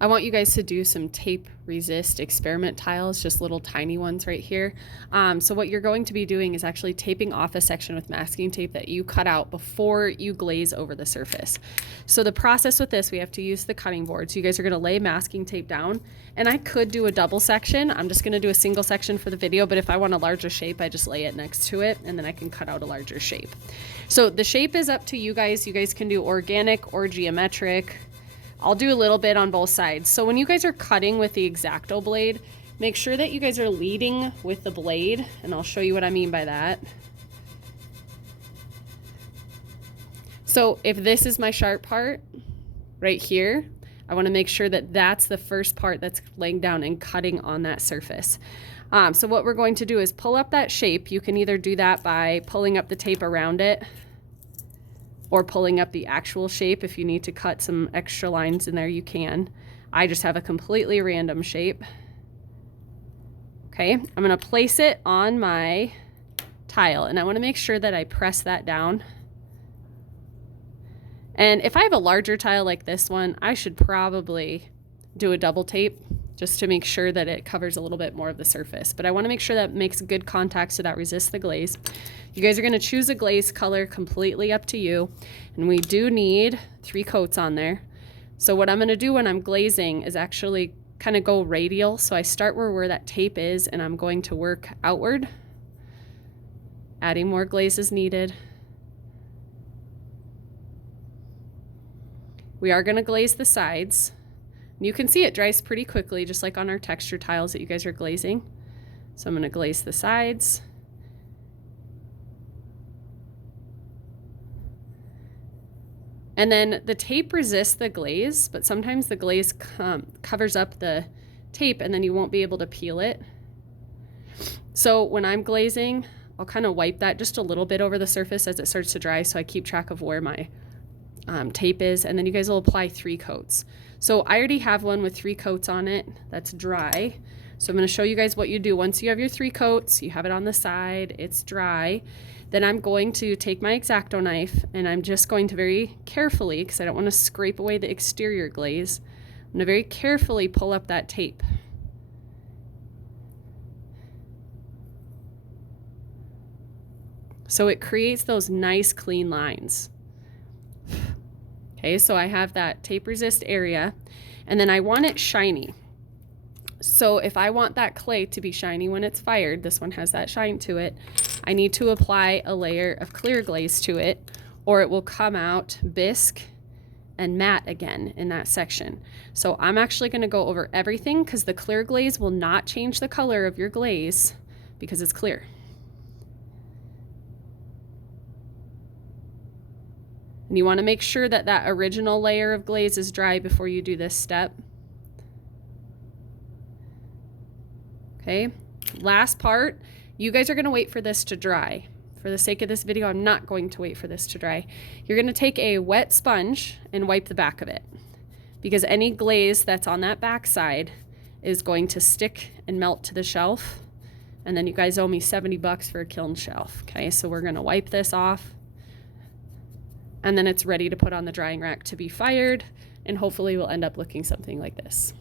I want you guys to do some tape resist experiment tiles, just little tiny ones right here. So what you're going to be doing is actually taping off a section with masking tape that you cut out before you glaze over the surface. So the process with this, we have to use the cutting board. So you guys are gonna lay masking tape down, and I could do a double section. I'm just gonna do a single section for the video, but if I want a larger shape, I just lay it next to it, and then I can cut out a larger shape. So the shape is up to you guys. You guys can do organic or geometric. I'll do a little bit on both sides. So when you guys are cutting with the X-Acto blade, make sure that you guys are leading with the blade, and I'll show you what I mean by that. So if this is my sharp part right here, I want to make sure that that's the first part that's laying down and cutting on that surface. So what we're going to do is pull up that shape. You can either do that by pulling up the tape around it, or pulling up the actual shape. If you need to cut some extra lines in there, you can. I just have a completely random shape. Okay, I'm gonna place it on my tile, and I wanna make sure that I press that down. And if I have a larger tile like this one, I should probably do a double tape just to make sure that it covers a little bit more of the surface. But I wanna make sure that it makes good contact so that resists the glaze. You guys are gonna choose a glaze color, completely up to you. And we do need 3 coats on there. So what I'm gonna do when I'm glazing is actually kind of go radial. So I start where that tape is, and I'm going to work outward, adding more glaze as needed. We are gonna glaze the sides. You can see it dries pretty quickly, just like on our texture tiles that you guys are glazing. So I'm gonna glaze the sides. And then the tape resists the glaze, but sometimes the glaze covers up the tape and then you won't be able to peel it. So when I'm glazing, I'll kind of wipe that just a little bit over the surface as it starts to dry, so I keep track of where my tape is, and then you guys will apply 3 coats. So I already have one with 3 coats on it that's dry. So I'm going to show you guys what you do. Once you have your 3 coats, you have it on the side, it's dry. Then I'm going to take my X-Acto knife, and I'm just going to very carefully, because I don't want to scrape away the exterior glaze, I'm going to very carefully pull up that tape. So it creates those nice clean lines. Okay, so I have that tape resist area, and then I want it shiny. So if I want that clay to be shiny when it's fired, this one has that shine to it, I need to apply a layer of clear glaze to it, or it will come out bisque and matte again in that section. So I'm actually gonna go over everything, because the clear glaze will not change the color of your glaze because it's clear. And you want to make sure that that original layer of glaze is dry before you do this step. Okay, last part, you guys are going to wait for this to dry. For the sake of this video, I'm not going to wait for this to dry. You're going to take a wet sponge and wipe the back of it, because any glaze that's on that back side is going to stick and melt to the shelf. And then you guys owe me 70 bucks for a kiln shelf. Okay, so we're going to wipe this off, and then it's ready to put on the drying rack to be fired, and hopefully will end up looking something like this.